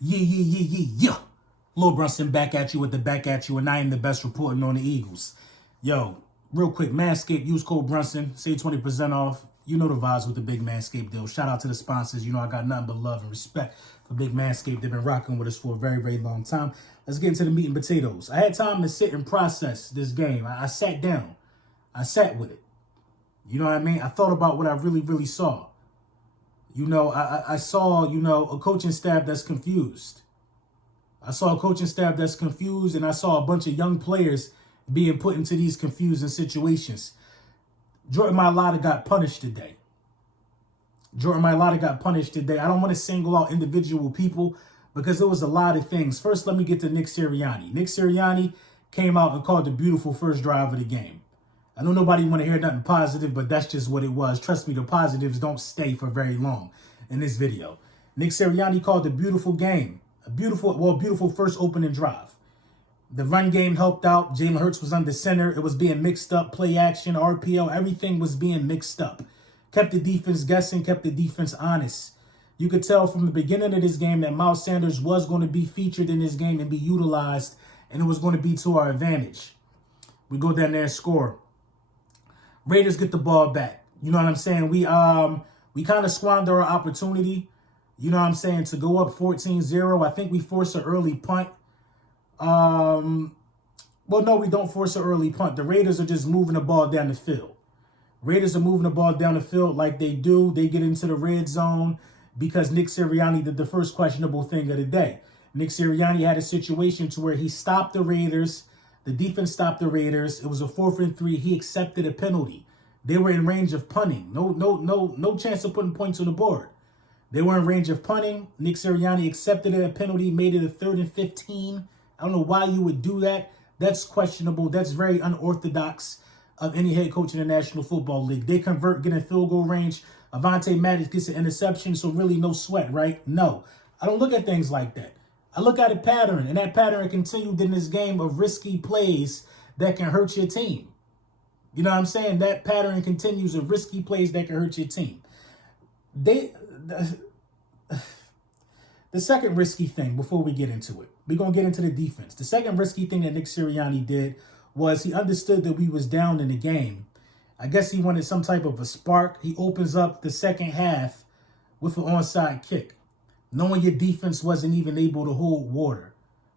Yeah. Lil Brunson back at you with the back at you, and I am the best reporting on the Eagles. Yo, real quick, Manscaped, use code Brunson, save 20% off. You know the vibes with the big Manscaped deal. Shout out to the sponsors. You know I got nothing but love and respect for big Manscaped. They've been rocking with us for a very, very long time. Let's get into the meat and potatoes. I had time to sit and process this game. I sat down. I sat with it. You know what I mean? I thought about what I really, really saw. You know, I saw, you know, a coaching staff that's confused. I saw a coaching staff that's confused, and I saw a bunch of young players being put into these confusing situations. Jordan Mailata got punished today. I don't want to single out individual people because there was a lot of things. First, let me get to Nick Sirianni. Nick Sirianni came out and called the beautiful first drive of the game. I know nobody want to hear nothing positive, but that's just what it was. Trust me, the positives don't stay for very long in this video. Nick Sirianni called the beautiful game. A beautiful first opening drive. The run game helped out. Jalen Hurts was under center. It was being mixed up. Play action, RPO, everything was being mixed up. Kept the defense guessing, kept the defense honest. You could tell from the beginning of this game that Miles Sanders was going to be featured in this game and be utilized, and it was going to be to our advantage. We go down there and score. Raiders get the ball back. You know what I'm saying? We kind of squander our opportunity. You know what I'm saying? To go up 14-0. I think we force an early punt. Well, no, we don't force an early punt. The Raiders are just moving the ball down the field. Raiders are moving the ball down the field like they do. They get into the red zone because Nick Sirianni did the first questionable thing of the day. Nick Sirianni had a situation to where he stopped the Raiders. The defense stopped the Raiders. It was a 4th and 3. He accepted a penalty. They were in range of punting. No chance of putting points on the board. They were in range of punting. Nick Sirianni accepted a penalty, made it a 3rd and 15. I don't know why you would do that. That's questionable. That's very unorthodox of any head coach in the National Football League. They convert, get in field goal range. Avonte Maddox gets an interception, so really no sweat, right? No. I don't look at things like that. I look at a pattern, and that pattern continued in this game of risky plays that can hurt your team. You know what I'm saying? That pattern continues of risky plays that can hurt your team. The second risky thing, before we get into it, we're going to get into the defense. The second risky thing that Nick Sirianni did was he understood that we was down in the game. I guess he wanted some type of a spark. He opens up the second half with an onside kick, knowing your defense wasn't even able to hold water.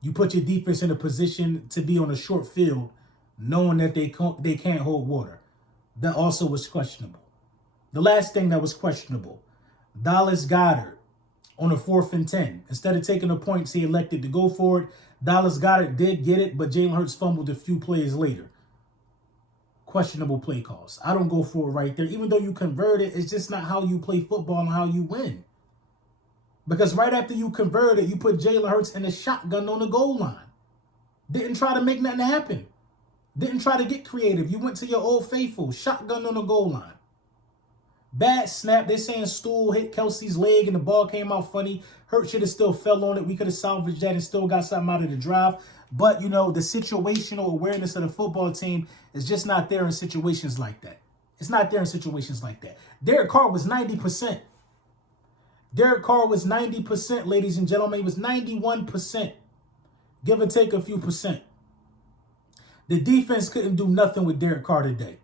You put your defense in a position to be on a short field, knowing that they can't hold water. That also was questionable. The last thing that was questionable, Dallas Goedert on a 4th and 10. Instead of taking the points, he elected to go for it. Dallas Goedert did get it, but Jalen Hurts fumbled a few plays later. Questionable play calls. I don't go for it right there. Even though you convert it, it's just not how you play football and how you win. Because right after you convert it, you put Jalen Hurts in a shotgun on the goal line. Didn't try to make nothing happen. Didn't try to get creative. You went to your old faithful, shotgun on the goal line. Bad snap. They're saying Stool hit Kelsey's leg and the ball came out funny. Hurt should have still fell on it. We could have salvaged that and still got something out of the drive. But, you know, the situational awareness of the football team is just not there in situations like that. It's not there in situations like that. Derek Carr was 90%. Derek Carr was 90%, ladies and gentlemen. He was 91%. Give or take a few percent. The defense couldn't do nothing with Derek Carr today.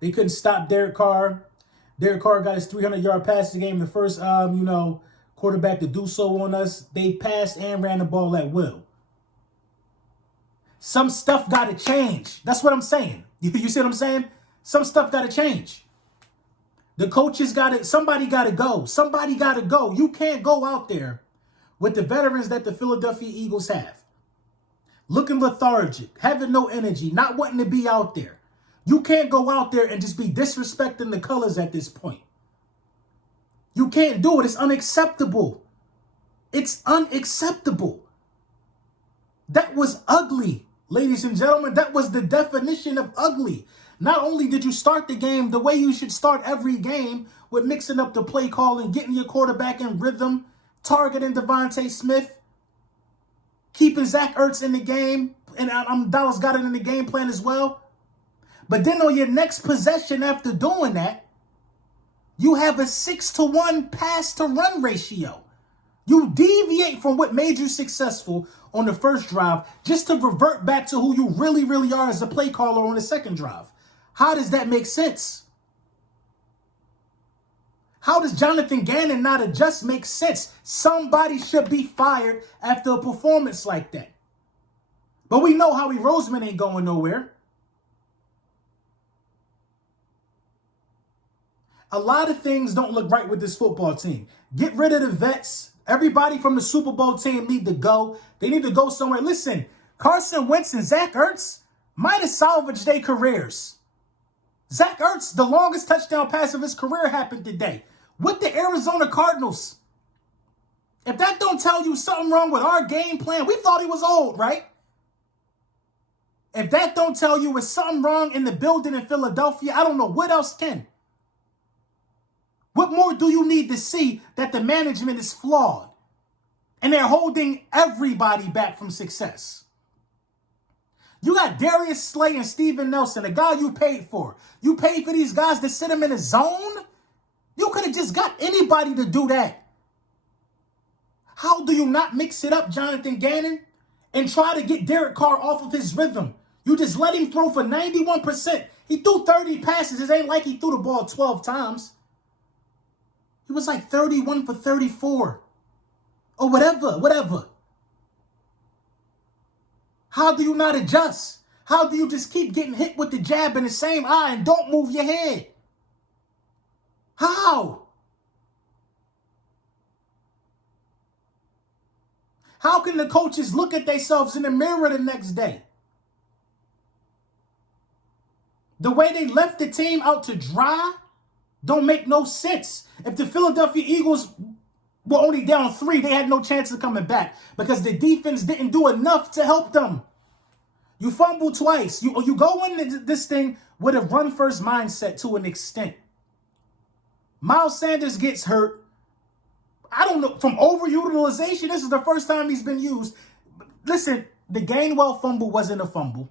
They couldn't stop Derek Carr. Derek Carr got his 300-yard passing game. The first, quarterback to do so on us. They passed and ran the ball at will. Some stuff got to change. That's what I'm saying. You see what I'm saying? Some stuff got to change. The coaches got to, somebody got to go. Somebody got to go. You can't go out there with the veterans that the Philadelphia Eagles have. Looking lethargic, having no energy, not wanting to be out there. You can't go out there and just be disrespecting the colors at this point. You can't do it. It's unacceptable. It's unacceptable. That was ugly, ladies and gentlemen. That was the definition of ugly. Not only did you start the game the way you should start every game, with mixing up the play calling, getting your quarterback in rhythm, targeting Devontae Smith, keeping Zach Ertz in the game, and Dallas got it in the game plan as well. But then on your next possession after doing that, You have a 6-to-1 pass to run ratio. You deviate from what made you successful on the first drive just to revert back to who you really, really are as a play caller on the second drive. How does that make sense? How does Jonathan Gannon not adjust make sense? Somebody should be fired after a performance like that. But we know Howie Roseman ain't going nowhere. A lot of things don't look right with this football team. Get rid of the vets. Everybody from the Super Bowl team need to go. They need to go somewhere. Listen, Carson Wentz and Zach Ertz might have salvaged their careers. Zach Ertz, the longest touchdown pass of his career happened today with the Arizona Cardinals. If that don't tell you something wrong with our game plan, we thought he was old, right? If that don't tell you it's something wrong in the building in Philadelphia, I don't know what else can. What more do you need to see that the management is flawed and they're holding everybody back from success? You got Darius Slay and Steven Nelson, the guy you paid for. You paid for these guys to sit them in a zone? You could have just got anybody to do that. How do you not mix it up, Jonathan Gannon, and try to get Derek Carr off of his rhythm? You just let him throw for 91%. He threw 30 passes. It ain't like he threw the ball 12 times. He was like 31 for 34. Or whatever. How do you not adjust? How do you just keep getting hit with the jab in the same eye and don't move your head? How? How can the coaches look at themselves in the mirror the next day? The way they left the team out to dry don't make no sense. If the Philadelphia Eagles were only down 3, they had no chance of coming back because the defense didn't do enough to help them. You fumble twice. You go into this thing with a run-first mindset to an extent. Miles Sanders gets hurt. I don't know, from overutilization, this is the first time he's been used. Listen, the Gainwell fumble wasn't a fumble.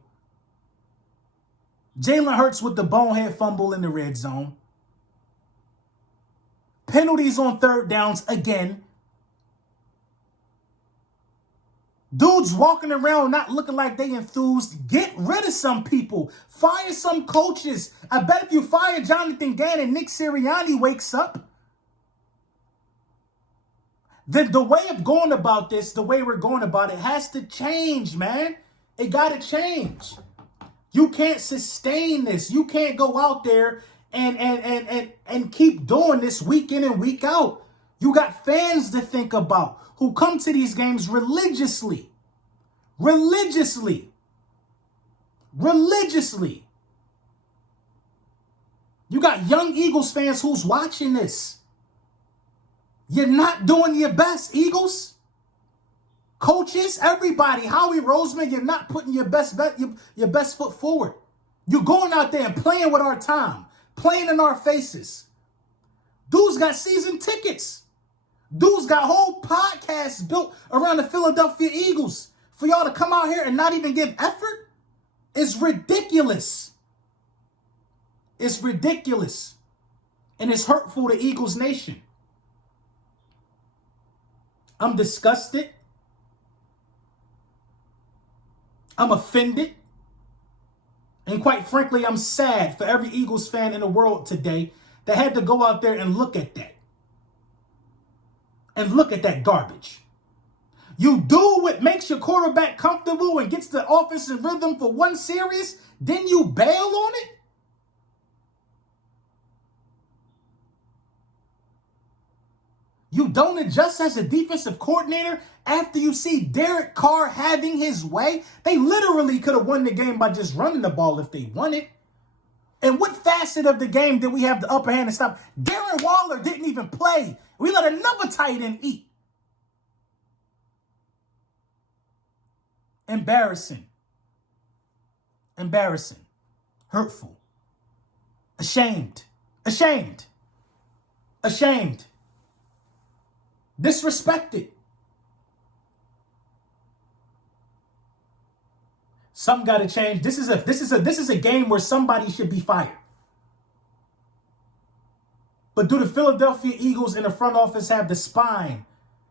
Jalen Hurts with the bonehead fumble in the red zone. Penalties on third downs again. Dudes walking around not looking like they enthused. Get rid of some people. Fire some coaches. I bet if you fire Jonathan Gannon, Nick Sirianni wakes up. The way of going about this, the way we're going about it, has to change, man. It got to change. You can't sustain this. You can't go out there and keep doing this week in and week out. You got fans to think about who come to these games religiously. Religiously. You got young Eagles fans who's watching this. You're not doing your best, Eagles. Coaches, everybody, Howie Roseman, you're not putting your best foot forward. You're going out there and playing with our time, playing in our faces. Dudes got season tickets. Dudes got whole podcasts built around the Philadelphia Eagles. For y'all to come out here and not even give effort is ridiculous. It's ridiculous. And it's hurtful to Eagles Nation. I'm disgusted. I'm offended. And quite frankly, I'm sad for every Eagles fan in the world today that had to go out there and look at that. And look at that garbage. You do what makes your quarterback comfortable and gets the offense in rhythm for one series, then you bail on it? You don't adjust as a defensive coordinator after you see Derek Carr having his way? They literally could have won the game by just running the ball if they wanted. And what facet of the game did we have the upper hand and stop? Darren Waller didn't even play. We let another tight end eat. Embarrassing. Hurtful. Ashamed. Disrespected. Something got to change. This is a game where somebody should be fired. But do the Philadelphia Eagles in the front office have the spine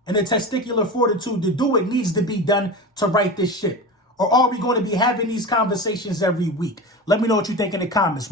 and the testicular fortitude to do what needs to be done to right this ship? Or are we going to be having these conversations every week? Let me know what you think in the comments.